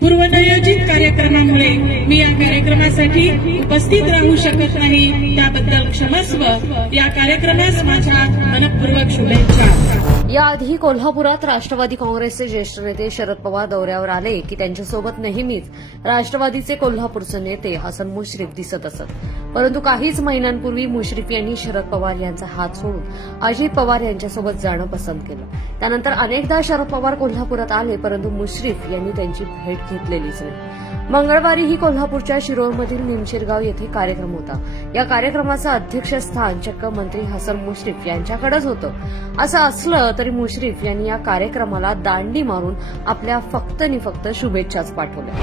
पूर्वनियोजित कार्यक्रमामुळे मी या कार्यक्रमासाठी उपस्थित राहू शकत नाही. त्याबद्दल क्षमस्व या कार्यक्रमास माझ्या मनपूर्वक शुभेच्छा. याआधी कोल्हापुरात राष्ट्रवादी काँग्रेसचे ज्येष्ठ नेते शरद पवार दौऱ्यावर आले की त्यांच्यासोबत नेहमीच राष्ट्रवादीचे कोल्हापूरचे नेते हसन मुश्रीफ दिसत असत. परंतु काहीच महिन्यांपूर्वी मुश्रीफ यांनी शरद पवार यांचा हात सोडून अजित पवार यांच्यासोबत जाणं पसंत केलं. त्यानंतर अनेकदा शरद पवार कोल्हापुरात आले परंतु मुश्रीफ यांनी त्यांची भेट घेतलेलीच नाही. मंगळवारीही कोल्हापूरच्या शिरोळमधील निमशिरगाव येथे कार्यक्रम होता. या कार्यक्रमाचं अध्यक्षस्थान चक्क मंत्री हसन मुश्रीफ यांच्याकडेच होतं. असं असलं तरी मुश्रीफ यांनी या कार्यक्रमाला दांडी मारून आपल्या फक्त नि फक्त शुभेच्छाच पाठवल्या.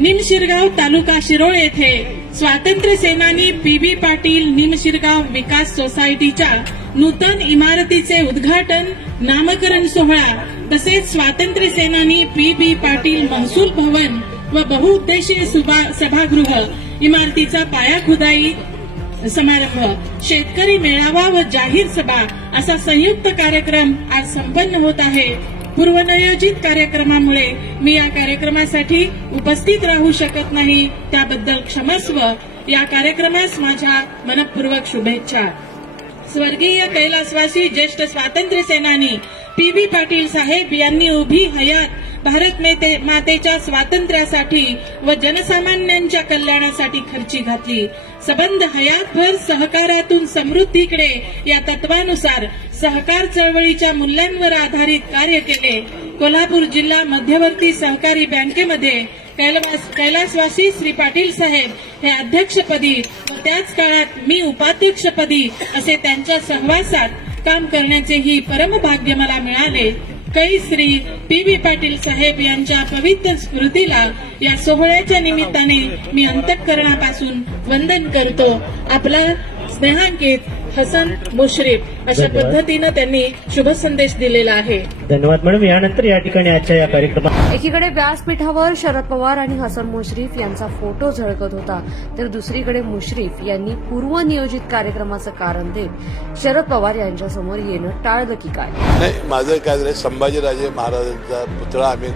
निमशिरगाव तालुका शिरोळ येथे स्वातंत्र्य सेनानी पी बी पाटील निमशिरगाव विकास सोसायटीच्या नूतन इमारतीचे उद्घाटन नामकरण सोहळा तसेच स्वातंत्र्य सेनानी पी बी पाटील महसूल भवन व बहुउद्देशीय सुभा- सभागृह इमारतीचा पाया खुदाई समारंभ शेतकरी मेळावा व जाहीर सभा असा संयुक्त कार्यक्रम आज संपन्न होत आहे. पूर्वनियोजित कार्यक्रमामुळे मी या कार्यक्रमासाठी उपस्थित राहू शकत नाही. त्याबद्दल क्षमस्व या कार्यक्रमास माझ्या मनपूर्वक शुभेच्छा. स्वर्गीय कैलासवासी ज्येष्ठ स्वातंत्र्य सेनानी पी व्ही पाटील साहेब यांनी उभी हयात भारत मेते- मातेच्या स्वातंत्र्यासाठी व जनसामान्यांच्या कल्याणासाठी खर्ची घातली. सबंध हयातभर सहकारातून समृद्धीकडे या तत्वानुसार सहकार चळवळीच्या मूल्यांवर आधारित कार्य केले. कोल्हापूर जिल्हा मध्यवर्ती सहकारी बँकेमध्ये कैलास कैलासवासी श्री पाटील साहेब हे अध्यक्षपदी व त्याच काळात मी उपाध्यक्षपदी असे त्यांच्या सहवासात काम करण्याचेही परमभाग्य मला मिळाले. कै श्री पी बी पाटील साहेब यांच्या पवित्र स्मृतीला या सोहळ्याच्या निमित्ताने मी अंतःकरणापासून वंदन करतो. आपला स्नेहांकित हसन मुश्रीफ अशा. पद्धतीनं त्यांनी शुभ संदेश दिलेला आहे. धन्यवाद. मॅडम यानंतर या ठिकाणी आजच्या या कार्यक्रमात एकीकडे व्यासपीठावर शरद पवार आणि हसन मुश्रीफ यांचा फोटो झळकत होता तर दुसरीकडे मुश्रीफ यांनी पूर्वनियोजित कार्यक्रमाचं कारण देत शरद पवार यांच्यासमोर येणं टाळलं की काय? नाही माझं काय झालं संभाजीराजे महाराजांचा पुतळा आम्ही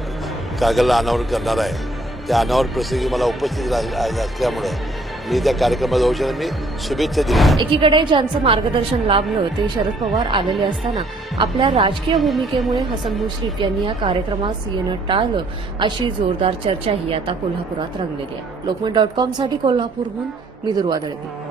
कागलला अनावर करणार आहे. त्या अनावर प्रसंगी मला उपस्थित असल्यामुळं मी त्या कार्यक्रमात जाऊ शकतो मी शुभेच्छा दिली एकीकडे ज्यांचं मार्गदर्शन लाभलं ते शरद पवार आलेले असताना आपल्या राजकीय भूमिकेमुळे हसन मुश्रीफ यांनी या कार्यक्रमास येणं टाळलं अशी जोरदार चर्चाही आता कोल्हापुरात रंगलेली आहे. लोकमत डॉट कॉमसाठी कोल्हापूरहून मी दुर्वा दळवी.